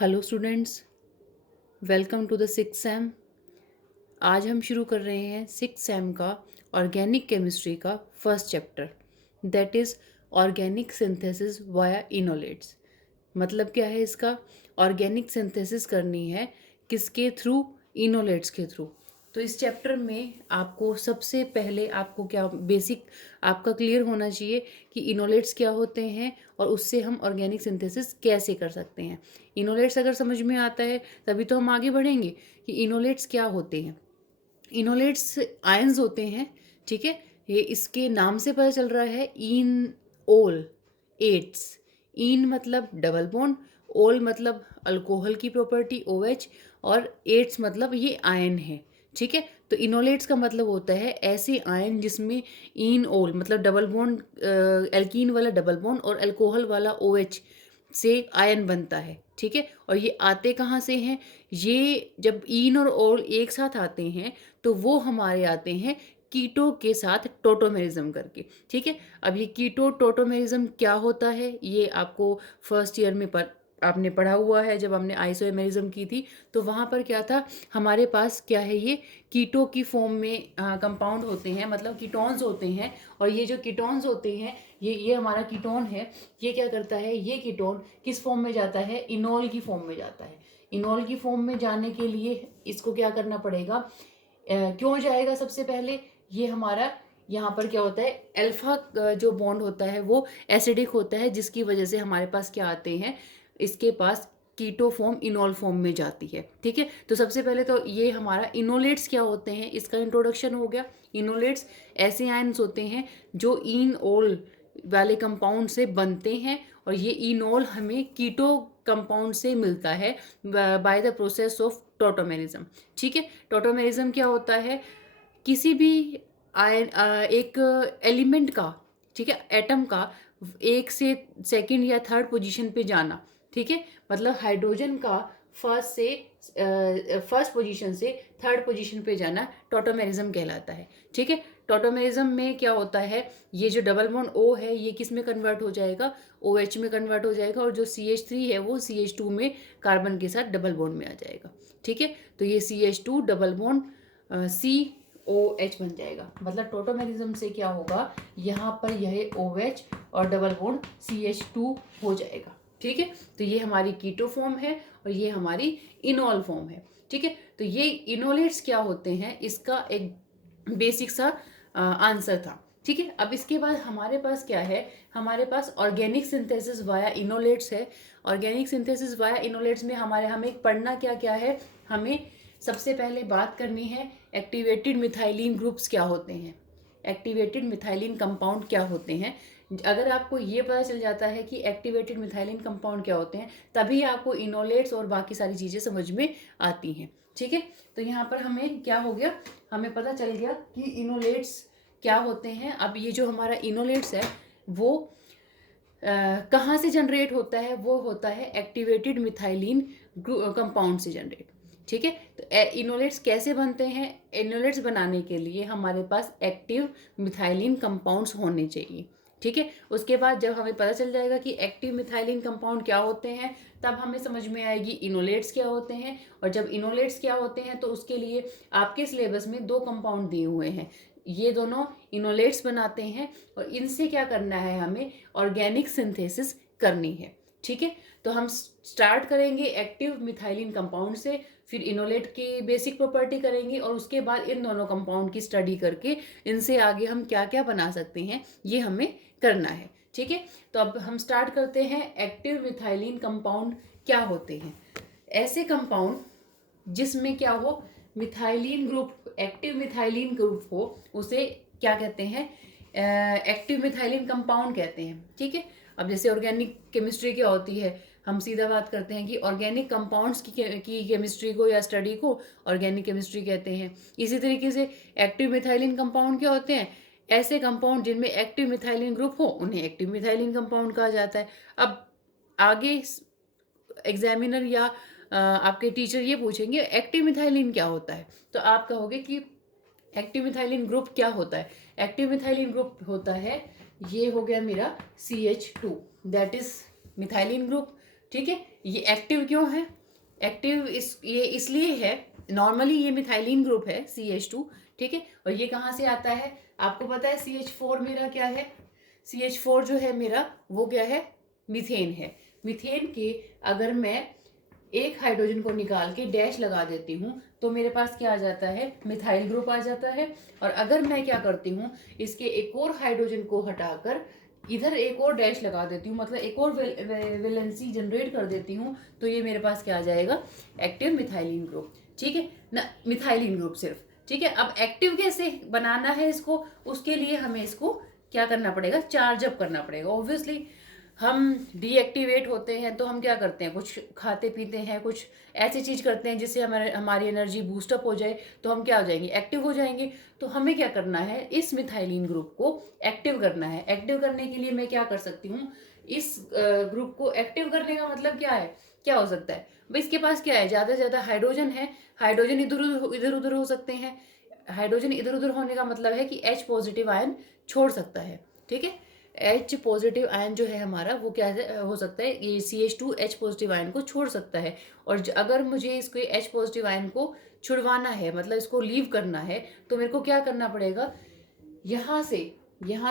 Hello students, welcome to the six sem. आज हम शुरू कर रहे हैं सिक्स सेम का ऑर्गेनिक केमिस्ट्री का first chapter, that is organic synthesis via enolates. मतलब क्या है इसका? ऑर्गेनिक सिंथेसिस करनी है किसके थ्रू? इनोलेट्स के थ्रू। तो इस चैप्टर में आपको सबसे पहले आपको क्या बेसिक आपका क्लियर होना चाहिए कि इनोलेट्स क्या होते हैं और उससे हम ऑर्गेनिक सिंथेसिस कैसे कर सकते हैं। इनोलेट्स अगर समझ में आता है तभी तो हम आगे बढ़ेंगे कि इनोलेट्स क्या होते हैं। इनोलेट्स आयंस होते हैं, ठीक है। ये इसके नाम से पता चल रहा है, इन ओल एट्स। इन मतलब डबल बॉन्ड, ओल मतलब अल्कोहल की प्रॉपर्टी OH, और एट्स मतलब ये आयन है, ठीक है। तो इनोलेट्स का मतलब होता है ऐसे आयन जिसमें इन ओल मतलब डबल बॉन्ड, एल्कीन वाला डबल बॉन्ड और अल्कोहल वाला OH से आयन बनता है, ठीक है। और ये आते कहाँ से हैं? ये जब इन और ओल एक साथ आते हैं तो वो हमारे आते हैं कीटो के साथ टोटोमेरिज्म करके, ठीक है। अब ये कीटो टोटोमेरिज्म क्या होता है ये आपको फर्स्ट ईयर में आपने पढ़ा हुआ है। जब हमने आइसोमेरिज्म की थी तो वहाँ पर क्या था, हमारे पास क्या है, ये कीटो की फॉर्म में कंपाउंड होते हैं, मतलब कीटोन्स होते हैं। और ये जो कीटोन्स होते हैं, ये हमारा कीटोन है। ये क्या करता है, ये कीटोन किस फॉर्म में जाता है? इनोल की फॉर्म में जाता है। इनोल की फॉर्म में जाने के लिए इसको क्या करना पड़ेगा? क्यों जाएगा? सबसे पहले ये हमारा यहाँ पर क्या होता है, अल्फा जो बॉन्ड होता है वो एसिडिक होता है, जिसकी वजह से हमारे पास क्या आते हैं, इसके पास कीटो फॉर्म इनोल फॉर्म में जाती है, ठीक है। तो सबसे पहले तो ये हमारा इनोलेट्स क्या होते हैं इसका इंट्रोडक्शन हो गया। इनोलेट्स ऐसे आयन्स होते हैं जो इन ओल वाले कंपाउंड से बनते हैं, और ये इनोल हमें कीटो कंपाउंड से मिलता है by the process of tautomerism, ठीक है। टोटोमेरिज्म क्या होता है? किसी भी आयन एक एलिमेंट का, ठीक है, एटम का एक से सेकंड या थर्ड पोजीशन पे जाना, ठीक है। मतलब हाइड्रोजन का फर्स्ट पोजीशन से थर्ड पोजीशन पे जाना टोटोमेरिज्म कहलाता है, ठीक है। टोटोमेरिज्म में क्या होता है, ये जो डबल बॉन्ड O है ये किस में कन्वर्ट हो जाएगा? OH में कन्वर्ट हो जाएगा, और जो CH3 है वो CH2 में कार्बन के साथ डबल बॉन्ड में आ जाएगा, ठीक है। तो ये CH2 डबल बॉन्ड COH बन जाएगा। मतलब टोटोमेरिज्म से क्या होगा, यहाँ पर यह OH और डबल बॉन्ड CH2 हो जाएगा, ठीक है। तो ये हमारी कीटो फॉर्म है और ये हमारी इनोल फॉर्म है, ठीक है। तो ये इनोलेट्स क्या होते हैं इसका एक बेसिक सा आंसर था, ठीक है। अब इसके बाद हमारे पास क्या है, हमारे पास ऑर्गेनिक सिंथेसिस वाया इनोलेट्स है। ऑर्गेनिक सिंथेसिस वाया इनोलेट्स में हमें पढ़ना क्या क्या है, हमें सबसे पहले बात करनी है एक्टिवेटेड मिथाइलिन ग्रुप्स क्या होते हैं, एक्टिवेटेड मिथाइलिन कंपाउंड क्या होते हैं। अगर आपको ये पता चल जाता है कि एक्टिवेटेड मिथाइलिन कंपाउंड क्या होते हैं, तभी आपको इनोलेट्स और बाकी सारी चीज़ें समझ में आती हैं, ठीक है। तो यहाँ पर हमें क्या हो गया, हमें पता चल गया कि इनोलेट्स क्या होते हैं। अब ये जो हमारा इनोलेट्स है वो कहाँ से जनरेट होता है? वो होता है एक्टिवेटेड मिथाइलिन कंपाउंड से जनरेट, ठीक है। तो इनोलेट्स कैसे बनते हैं? इनोलेट्स बनाने के लिए हमारे पास एक्टिव मिथाइलिन कंपाउंड्स होने चाहिए, ठीक है। उसके बाद जब हमें पता चल जाएगा कि एक्टिव मिथाइलिन कंपाउंड क्या होते हैं, तब हमें समझ में आएगी इनोलेट्स क्या होते हैं। और जब इनोलेट्स क्या होते हैं तो उसके लिए आपके सिलेबस में 2 कंपाउंड दिए हुए हैं, ये दोनों इनोलेट्स बनाते हैं, और इनसे क्या करना है, हमें ऑर्गेनिक सिंथेसिस करनी है, ठीक है। तो हम स्टार्ट करेंगे एक्टिव मिथाइलिन कंपाउंड से, फिर इनोलेट की बेसिक प्रॉपर्टी करेंगे, और उसके बाद इन दोनों कंपाउंड की स्टडी करके इनसे आगे हम क्या क्या बना सकते हैं ये हमें करना है, ठीक है। तो अब हम स्टार्ट करते हैं, एक्टिव मिथाइलिन कंपाउंड क्या होते हैं। ऐसे कंपाउंड जिसमें क्या हो, methylene group, active methylene group हो, उसे क्या कहते हैं, एक्टिव मिथाइलिन कंपाउंड कहते हैं, ठीक है। अब जैसे ऑर्गेनिक केमिस्ट्री क्या होती है, हम सीधा बात करते हैं कि ऑर्गेनिक कंपाउंड्स की केमिस्ट्री को या स्टडी को ऑर्गेनिक केमिस्ट्री कहते हैं। इसी तरीके से एक्टिव मिथाइलिन कंपाउंड क्या होते हैं, ऐसे कंपाउंड जिनमें एक्टिव मिथाइलिन ग्रुप हो उन्हें एक्टिव मिथाइलिन कंपाउंड कहा जाता है। अब आगे एग्जामिनर या आपके टीचर ये पूछेंगे एक्टिव मिथाइलिन क्या होता है, तो आप कहोगे कि एक्टिव मिथाइलिन ग्रुप क्या होता है। एक्टिव मिथाइलिन ग्रुप होता है, ये हो गया मेरा CH2, that is methylene group. ठीक है। ये एक्टिव क्यों है? एक्टिव ये इसलिए है, नॉर्मली ये मिथाइलिन ग्रुप है CH2, ठीक है। और ये कहाँ से आता है? आपको पता है CH4 मेरा क्या है? CH4 जो है मेरा वो क्या है? मीथेन है। मीथेन के अगर मैं एक हाइड्रोजन को निकाल के डैश लगा देती हूँ तो मेरे पास क्या आ जाता है? मिथाइल ग्रुप आ जाता है। और अगर मैं क्या करती हूँ, इसके एक और हाइड्रोजन को हटाकर इधर एक और डैश लगा देती हूँ, मतलब एक और वैलेंसी जनरेट कर देती हूँ, तो ये मेरे पास क्या आ जाएगा? एक्टिव मिथाइलिन ग्रुप, ठीक है ना। मिथाइलिन ग्रुप सिर्फ, ठीक है। अब एक्टिव कैसे बनाना है इसको, उसके लिए हमें इसको क्या करना पड़ेगा? चार्ज अप करना पड़ेगा। ऑब्वियसली हम डीएक्टिवेट होते हैं तो हम क्या करते हैं? कुछ खाते पीते हैं, कुछ ऐसी चीज़ करते हैं जिससे हमारी एनर्जी बूस्टअप हो जाए, तो हम क्या हो जाएंगे? एक्टिव हो जाएंगे। तो हमें क्या करना है? इस मिथाइलिन ग्रुप को एक्टिव करना है। एक्टिव करने के लिए मैं क्या कर सकती हूँ? इस ग्रुप को एक्टिव करने का मतलब क्या है? क्या हो सकता है भाई? इसके पास क्या है? ज़्यादा से ज़्यादा हाइड्रोजन है। हाइड्रोजन इधर उधर हो सकते हैं। हाइड्रोजन इधर उधर होने का मतलब है कि H पॉजिटिव आयन छोड़ सकता है, ठीक है। H पॉजिटिव आयन जो है हमारा वो क्या हो सकता है? ये CH2 H पॉजिटिव आयन को छोड़ सकता है। और अगर मुझे इसको H पॉजिटिव आयन को छुड़वाना है, मतलब इसको लीव करना है, तो मेरे को क्या करना पड़ेगा? यहाँ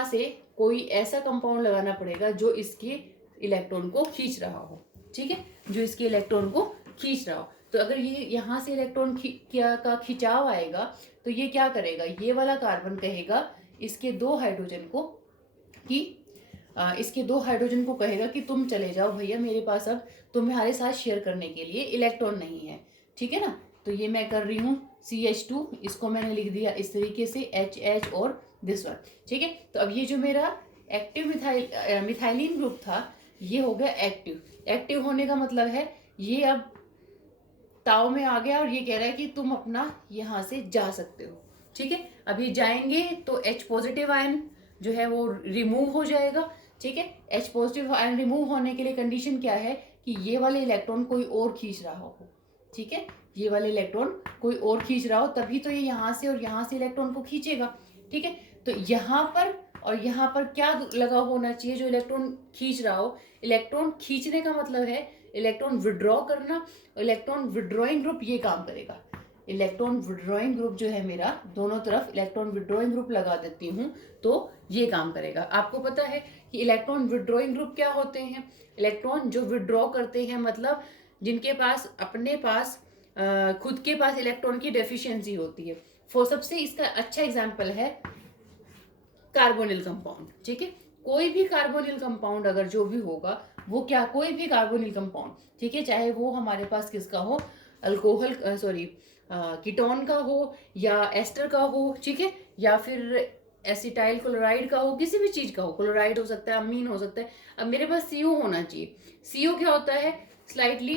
से कोई ऐसा कंपाउंड लगाना पड़ेगा जो इसके इलेक्ट्रॉन को खींच रहा हो, ठीक है, जो इसके इलेक्ट्रॉन को खींच रहा हो। तो अगर ये यहाँ से इलेक्ट्रॉन का खिंचाव आएगा तो ये क्या करेगा? ये वाला कार्बन कहेगा इसके दो हाइड्रोजन को कि इसके दो हाइड्रोजन को कहेगा कि तुम चले जाओ भैया, मेरे पास अब तुम्हारे साथ शेयर करने के लिए इलेक्ट्रॉन नहीं है, ठीक है ना। तो ये मैं कर रही हूँ CH2, इसको मैंने लिख दिया इस तरीके से HH और दिस वन, ठीक है। तो अब ये जो मेरा एक्टिव मिथाइलिन ग्रुप था ये हो गया एक्टिव। एक्टिव होने का मतलब है ये अब ताव में आ गया और ये कह रहा है कि तुम अपना यहाँ से जा सकते हो, ठीक है। अभी जाएंगे तो H पॉजिटिव आयन जो है वो रिमूव हो जाएगा, ठीक है। H पॉजिटिव आयन रिमूव होने के लिए कंडीशन क्या है? कि ये वाले इलेक्ट्रॉन कोई और खींच रहा हो, ठीक है। ये वाले इलेक्ट्रॉन कोई और खींच रहा हो, तभी तो ये यहाँ से और यहाँ से इलेक्ट्रॉन को खींचेगा, ठीक है। तो यहाँ पर और यहाँ पर क्या लगा होना चाहिए? जो इलेक्ट्रॉन खींच रहा हो। इलेक्ट्रॉन खींचने का मतलब है इलेक्ट्रॉन विड्रॉ करना। इलेक्ट्रॉन विड्रॉइंग ग्रुप ये काम करेगा। इलेक्ट्रॉन विड्रॉइंग ग्रुप जो है मेरा, दोनों तरफ इलेक्ट्रॉन विड्रॉइंग ग्रुप लगा देती हूँ तो ये काम करेगा। आपको पता है कि इलेक्ट्रॉन विड्रॉइंग ग्रुप क्या होते हैं? इलेक्ट्रॉन जो विड्रॉ करते हैं, मतलब जिनके पास अपने पास खुद के पास इलेक्ट्रॉन की डेफिशिएंसी होती है। सबसे इसका अच्छा एग्जाम्पल है कार्बोनिल कंपाउंड, ठीक है। कोई भी कार्बोनिल कंपाउंड अगर जो भी होगा वो क्या, कोई भी कार्बोनिल कंपाउंड, ठीक है, चाहे वो हमारे पास किसका हो, अल्कोहल कीटोन का हो या एस्टर का हो, ठीक है, या फिर एसिटाइल क्लोराइड का हो, किसी भी चीज का हो, क्लोराइड हो सकता है, अमीन हो सकता है। अब मेरे पास CO होना चाहिए। CO क्या होता है? स्लाइटली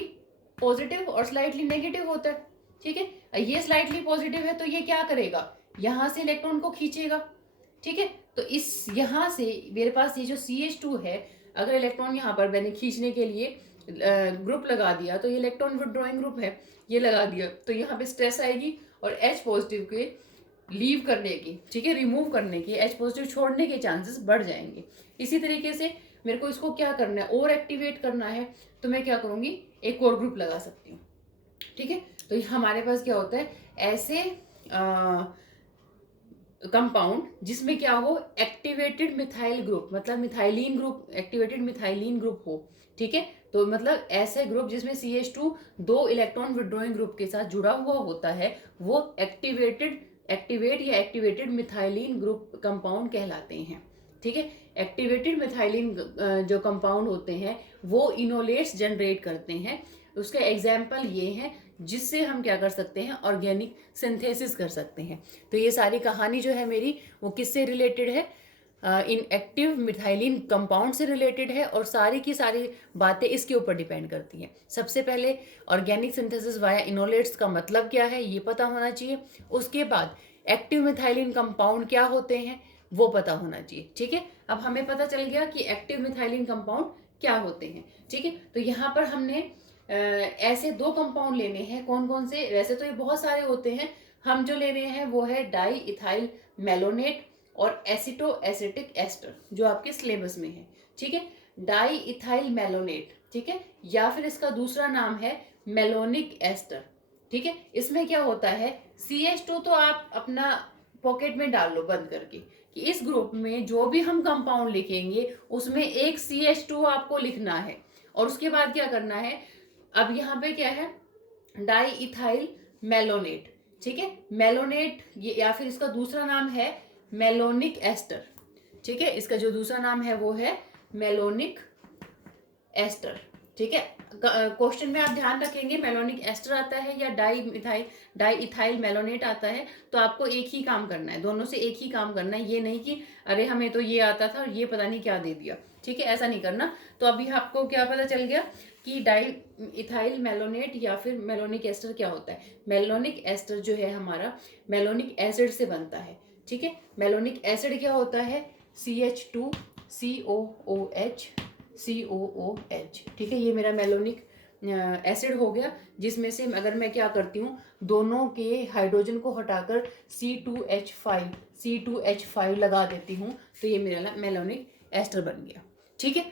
पॉजिटिव और स्लाइटली नेगेटिव होता है, ठीक है। ये स्लाइटली पॉजिटिव है तो ये क्या करेगा? यहाँ से इलेक्ट्रॉन को खींचेगा, ठीक है। तो इस यहाँ से मेरे पास ये जो CH2 है, अगर इलेक्ट्रॉन यहाँ पर मैंने खींचने के लिए ग्रुप लगा दिया तो ये इलेक्ट्रॉन विड्रॉइंग ग्रुप है, ये लगा दिया, तो यहाँ पे स्ट्रेस आएगी और H पॉजिटिव के लीव करने की, ठीक है, रिमूव करने की, H पॉजिटिव छोड़ने के चांसेस बढ़ जाएंगे। इसी तरीके से मेरे को इसको क्या करना है? और एक्टिवेट करना है, तो मैं क्या करूँगी? एक और ग्रुप लगा सकती हूँ, ठीक है। तो हमारे पास क्या होता है? ऐसे कंपाउंड जिसमें क्या हो? एक्टिवेटेड मिथाइल ग्रुप, मतलब methylene group, activated methylene group हो, ठीक है। तो मतलब ऐसे ग्रुप जिसमें CH2 दो इलेक्ट्रॉन विड्रॉइंग ग्रुप के साथ जुड़ा हुआ होता है, वो एक्टिवेट या एक्टिवेटेड मिथाइलिन ग्रुप कंपाउंड कहलाते हैं, ठीक है। एक्टिवेटेड मिथाइलिन जो कंपाउंड होते हैं वो इनोलेट्स जनरेट करते हैं। उसका एग्जाम्पल ये है जिससे हम क्या कर सकते हैं? ऑर्गेनिक सिंथेसिस कर सकते हैं। तो ये सारी कहानी जो है मेरी वो किससे रिलेटेड है? इन एक्टिव मिथाइलिन कंपाउंड से रिलेटेड है, और सारी की सारी बातें इसके ऊपर डिपेंड करती हैं। सबसे पहले ऑर्गेनिक सिंथेसिस वाया इनोलेट्स का मतलब क्या है ये पता होना चाहिए। उसके बाद एक्टिव मिथाइलिन कंपाउंड क्या होते हैं वो पता होना चाहिए, ठीक है। अब हमें पता चल गया कि एक्टिव मिथाइलिन कंपाउंड क्या होते हैं, ठीक है। तो यहाँ पर हमने ऐसे दो कंपाउंड लेने हैं। कौन कौन से? वैसे तो ये बहुत सारे होते हैं, हम जो ले रहे हैं वो है डाई इथाइल मेलोनेट और एसिटो एसिटिक एस्टर, जो आपके सिलेबस में है, ठीक है। डाई इथाइल मेलोनेट ठीक है, या फिर इसका दूसरा नाम है मेलोनिक एस्टर। ठीक है, इसमें क्या होता है, CH2 तो आप अपना पॉकेट में डाल लो बंद करके, कि इस ग्रुप में जो भी हम कंपाउंड लिखेंगे उसमें एक CH2 आपको लिखना है। और उसके बाद क्या करना है, अब यहाँ पे क्या है, डाई इथाइल मेलोनेट। ठीक है, मेलोनेट या फिर इसका दूसरा नाम है मेलोनिक एस्टर। ठीक है, इसका जो दूसरा नाम है वो है मेलोनिक एस्टर। ठीक है, क्वेश्चन में आप ध्यान रखेंगे मेलोनिक एस्टर आता है या डाई इथाइल मेलोनेट आता है, तो आपको एक ही काम करना है, दोनों से एक ही काम करना है। ये नहीं कि अरे हमें तो ये आता था और ये पता नहीं क्या दे दिया। ठीक है, ऐसा नहीं करना। तो अभी आपको क्या पता चल गया कि डाई इथाइल मेलोनेट या फिर मेलोनिक एस्टर क्या होता है। मेलोनिक एस्टर जो है हमारा मेलोनिक एसिड से बनता है। ठीक है, मेलोनिक एसिड क्या होता है, CH2COOH COOH। ठीक है, ये मेरा मेलोनिक एसिड हो गया, जिसमें से अगर मैं क्या करती हूँ, दोनों के हाइड्रोजन को हटाकर C2H5 लगा देती हूँ, तो ये मेरा मेलोनिक एस्टर बन गया। ठीक है,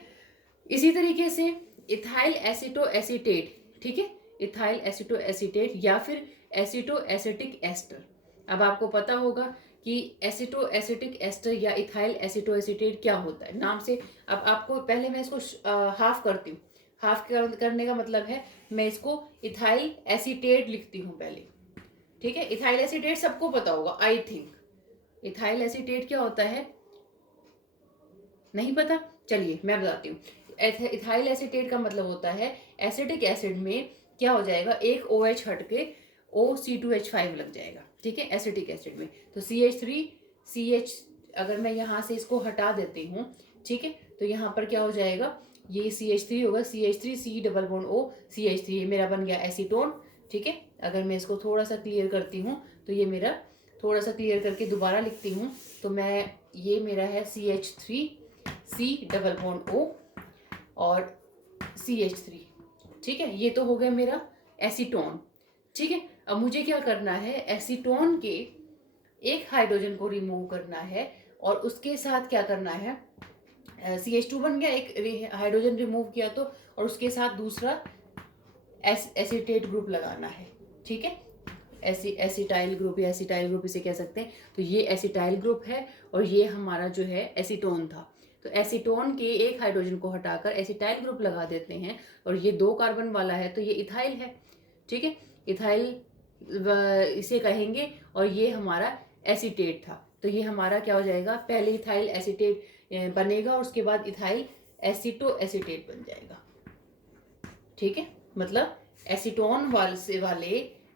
इसी तरीके से इथाइल एसीटो एसीटेट। ठीक है, इथाइल एसीटो एसीटेट या फिर एसीटो एसिटिक एस्टर। अब आपको पता होगा कि एसिटो एसिटिक एस्टर या इथाइल एसिटो एसीटेट क्या होता है नाम से। अब आपको पहले मैं इसको हाफ करती हूँ। हाफ करने का मतलब है मैं इसको इथाइल एसीटेट लिखती हूँ पहले। ठीक है, इथाइल एसीटेट सबको पता होगा आई थिंक। इथाइल एसीटेट क्या होता है, नहीं पता, चलिए मैं बताती हूँ। इथाइल एसीटेट का मतलब होता है एसिटिक एसिड में क्या हो जाएगा, एक OH हट के OC2H5 लग जाएगा। ठीक है, एसिटिक एसिड में तो CH3CH, अगर मैं यहाँ से इसको हटा देती हूँ, ठीक है, तो यहाँ पर क्या हो जाएगा, ये CH3 होगा, CH3C double bond O CH3, मेरा बन गया एसीटोन। ठीक है, अगर मैं इसको थोड़ा सा क्लियर करती हूँ, तो ये मेरा थोड़ा सा क्लियर करके दोबारा लिखती हूँ, तो मैं ये मेरा है CH3C डबल बॉन्ड O और CH3। ठीक है, ये तो हो गया मेरा एसीटोन। ठीक है, अब मुझे क्या करना है, एसीटोन के एक हाइड्रोजन को रिमूव करना है और उसके साथ क्या करना है, CH2 बन गया, एक हाइड्रोजन रिमूव किया तो, और उसके साथ दूसरा एसीटेट ग्रुप लगाना है। ठीक है, एसिटाइल ग्रुप या एसिटाइल ग्रुप इसे कह सकते हैं। तो ये एसिटाइल ग्रुप है और ये हमारा जो है एसीटोन था। तो एसीटोन के एक हाइड्रोजन को हटाकर एसिटाइल ग्रुप लगा देते हैं और ये 2 कार्बन वाला है, तो ये इथाइल है। ठीक है, इथाइल इसे कहेंगे और ये हमारा एसीटेट था। तो ये हमारा क्या हो जाएगा, पहले इथाइल एसीटेट बनेगा और उसके बाद इथाइल एसीटो एसीटेट बन जाएगा। ठीक है, मतलब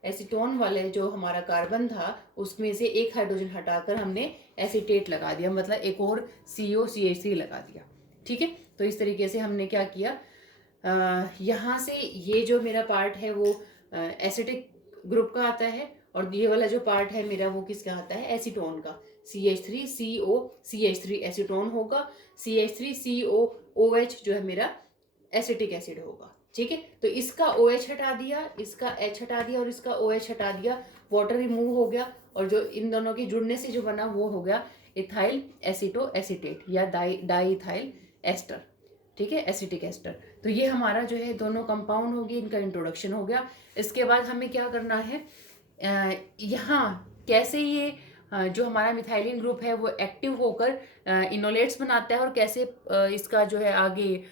एसीटोन वाले जो हमारा कार्बन था उसमें से एक हाइड्रोजन हटाकर हमने एसीटेट लगा दिया, मतलब एक और COCH3 लगा दिया। ठीक है, तो इस तरीके से हमने क्या किया, यहाँ से ये जो मेरा पार्ट है वो एसिटिक ग्रुप का आता है और ये वाला जो पार्ट है मेरा वो किसका आता है, एसीटोन का। CH3COCH3 एसीटोन होगा, CH3COOH जो है मेरा एसिटिक एसिड होगा। ठीक है, तो इसका OH हटा दिया, इसका H हटा दिया और इसका OH हटा दिया, वाटर रिमूव हो गया और जो इन दोनों के जुड़ने से जो बना वो हो गया इथाइल एसीटो एसीटेट या डाई इथाइल एस्टर। ठीक है, एसिटिक एस्टर। तो ये हमारा जो है दोनों कंपाउंड हो गए, इनका इंट्रोडक्शन हो गया। इसके बाद हमें क्या करना है, यहाँ कैसे ये जो हमारा मिथाइलिन ग्रुप है वो एक्टिव होकर इनोलेट्स बनाता है और कैसे इसका जो है आगे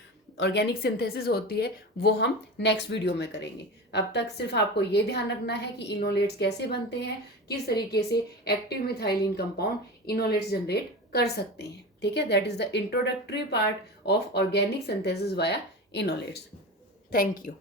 ऑर्गेनिक सिंथेसिस होती है, वो हम नेक्स्ट वीडियो में करेंगे। अब तक सिर्फ आपको ये ध्यान रखना है कि इनोलेट्स कैसे बनते हैं, किस तरीके से active methylene compound enolates generate कर सकते हैं। ठीक है, that is the introductory part of organic synthesis via enolates. Thank you.